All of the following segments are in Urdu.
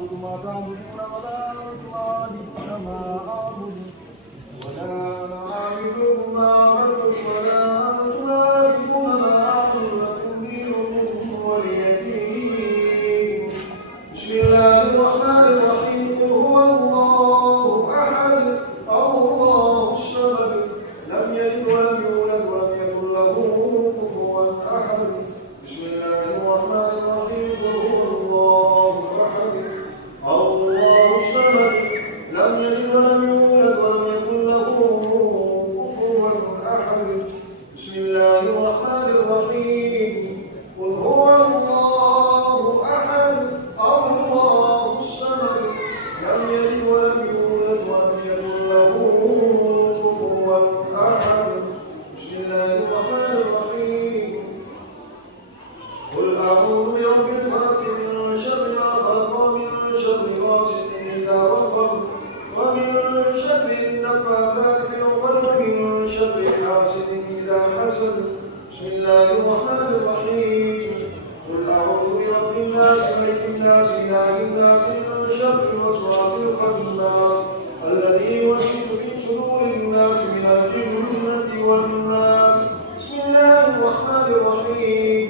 أعبد ما تعبدون ولا أنتم عابدون ما أعبد ولا أنا عابد ما عبدتم ولا أنتم عابدون ما أعبد لكم دينكم ولي دين. بسم الله الرحمن الرحيم. قل هو الله أحد الله الصمد لم يلد ولم يولد ولم يكن له كفوا أحد. بسم الله الرحمن الرحيم. قل هو الله أحد الله الصمد لم يلد ولم يولد ولم يكن له كفوا أحد. بسم الله الرحمن الرحيم. قل هو الله أحد الله الصمد لم يلد ولم يولد ولم يكن له كفوا أحد. بسم الله الرحمن الرحيم. قل أعوذ برب الفلق من شر ما خلق ومن شر غاسق إذا وقب ومن شر النفاثات في العقد ومن شر حاسد إذا حسد. بسم الله الرحمن الرحيم. قل أعوذ برب الناس ملك الناس إله الناس من شر الوسواس الخناس الذي يوسوس في صدور الناس من الجنة والناس. بسم الله الرحمن الرحيم.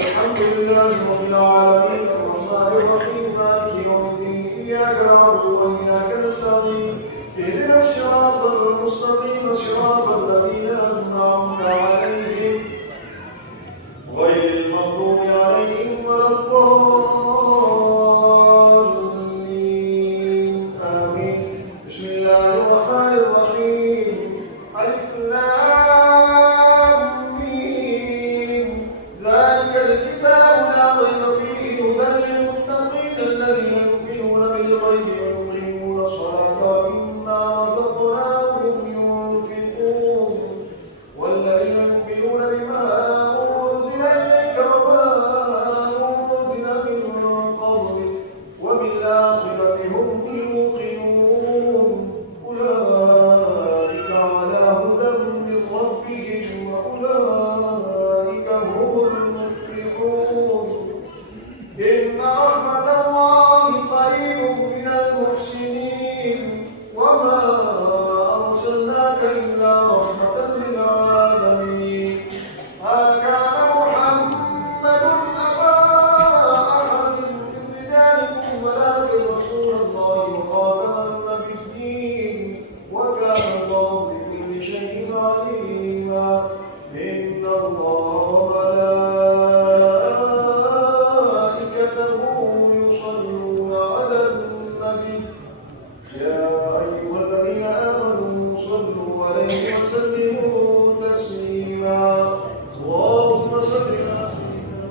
الحمد لله رب العالمين الرحمن الرحيم مالك يوم الدين إياك نعبد وإياك نستعين اهدنا الصراط المستقيم صراط الذين أنعمت عليهم غير المغضوب عليهم ولا الضالين آمين. بسم الله الرحمن الرحيم. ألف لام ميم ذلك الكتاب لا ريب فيه هدى للمتقين الذين يؤمنون بالغيب ويقيمون الصلاة ومما رزقناهم ينفقون والذين يؤمنون بما أنزل إليك وما أنزل من قبلك وبالآخرة هم يوقنون أولئك على هدى من ربهم وأولئك هم المفلحون. إن رحمة الله قريب من المحسنين وما أرسلناك إلا رحمة للعالمين. ما كان محمد أبا أحد من رجالكم ولكن رسول الله وخاتم النبيين وكان الله بكل شيء عليما. إن الله وملائكته يصلون على النبي يا أيها الذين آمنوا صلوا عليه وسلموا تسليما. اللهم صل على سيدنا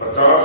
50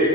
1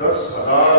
10,000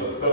70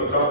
50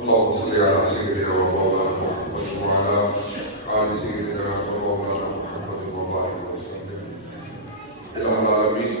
اللهم صل على سيدنا ومولانا محمد وعلى آل سيدنا ومولانا محمد وبارك وسلم إلى العالمين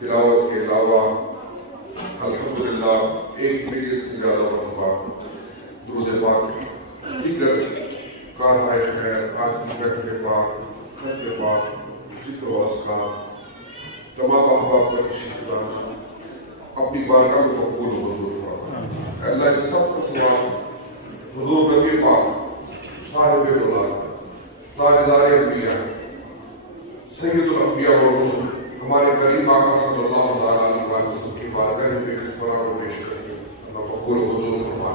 تلاوت کے علاوہ الحمدللہ 1 ملین سے زیادہ مرتبہ درود پاک دیگر کارہائے خیر آج کی بیٹھک پاک خط پاک ذکر و اذکار تمام احباب کا تشریف لانا اپنی بارگاہ میں مقبول منظور فرما۔ اے اللہ اس سب کا ثواب حضور نبی پاک صاحب اولاد تاجدار انبیاء سید الانبیاء والرسل ہمارے کریم آقا صلی اللہ علیہ وسلم کی بارگاہ میں کس طرح کو پیش کرتے اللہ مقبول منظور فرما۔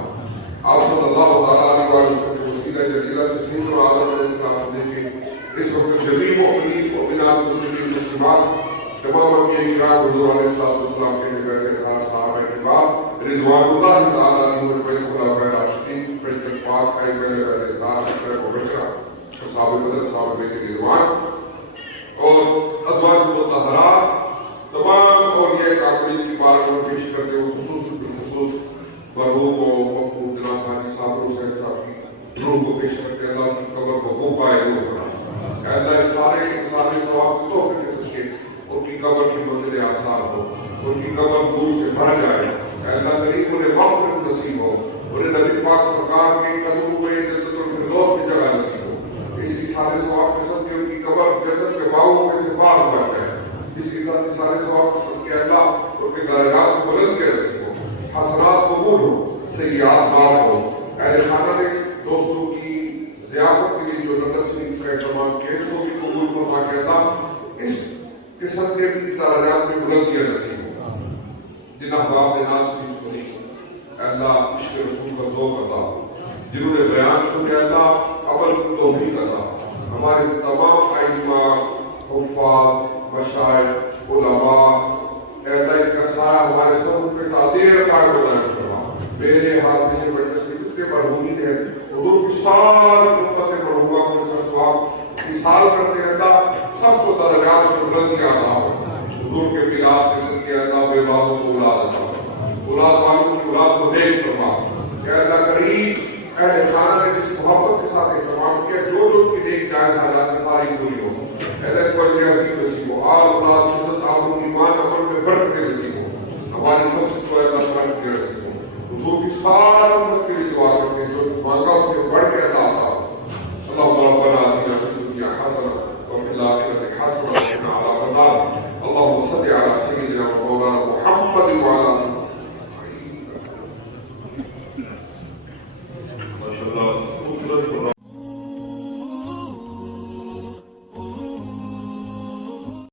آپ صلی اللہ علیہ وسلم کے وسیلہ جلیلہ سے سیدنا آدم علیہ السلام نے کہ اس وقت جمیع مؤمنین مؤمنات مسلمین مسلمات تمام انبیاء کرام حضور علیہ السلام کے نگاہ خاص صحابہ کرام رضوان اللہ تعالی علیہم اجمعین خلفائے راشدین پریزیڈنٹ پاک ائمہ اعتدال اشرف و بشرا صحابہ بدر صحابہ بیت رضوان اور ازواج مطہرات تمام اولیاء کاملین کی بارگاہ میں پیش کرتے ہوئے خصوص بالخصوص مرحوم و مفقود جناب حاجی صاحب حسین صاحب کی روح کو پیش کرتے اللہ کی قبر کو قوقائے روح بنا۔ اے اللہ سارے ثواب کے تحفے کے صدقے ان کی قبر کی منزل آسان ہو، ان کی قبر نور سے بھر جائے۔ اے اللہ کریم انہیں مغفرت نصیب ہو، انہیں نبی پاک سرکار کے قدموں میں جنت الفردوس کی جگہ نصیب ہو۔ اس کی سارے ثواب کے صدقے ان کی قبر جنت کے باغوں میں سے باغ بن جائے۔ اس کی سارے ثواب کے صدقے اللہ ان کے درجات کو بلند کے نصیب ہو، حسنات قبول ہو، سیئات معاف ہو۔ اہل خانہ نے دوستوں کی ضیافت کے لیے جو نظر شریف کا اہتمام کیا اس کو بھی قبول فرما کے اللہ اس کے صدقے کی درجات میں بلندیاں نصیب ہو۔ جن احباب نے ناز شریف سنی اللہ عشق رسول کا ذوق عطا ہو، جنہوں نے بیان سنے اللہ عمل کی توفیق عطا ہو۔ ہمارے تمام ائمہ حفاظ مشائخ علماء اے اللہ ان کا سایہ ہمارے سب پہ تعدیر کار بنائے فرما۔ میرے ہاتھ میں مجلس کے جتنے مرحومین ہیں حضور کی ساری امت مرحومہ کو اس کا ثواب مثال کرتے ہیں اللہ سب کو درجات میں بلندیاں عطا ہو۔ حضور کے میلاد کے صدقے اللہ بے اولادوں کو اولاد عطا فرما، اولاد والوں کی اولاد کو نیک فرما۔ اے اللہ کریم اہل خانہ نے جس محبت کے ساتھ اہتمام کیا جو ان کی نیک جائز حاجات ساری پوری ہو۔ اے اللہ کو اجر عظیم نصیب ہو، آل اولاد عزت آبرو ایمان عمل میں برکت نصیب ہو، ہماری مسجد کو اللہ تعالیٰ کی نصیب ہو۔ حضور کی ساری امت کے لیے دعا کرتے ہیں جو مانگا اس سے بڑھ کے عطا عطا ہو۔ اللهم ربنا آتنا في الدنيا حسنة وفي الآخرة حسنة وقنا عذاب النار۔ اللهم صل على سيدنا ومولانا محمد وعلى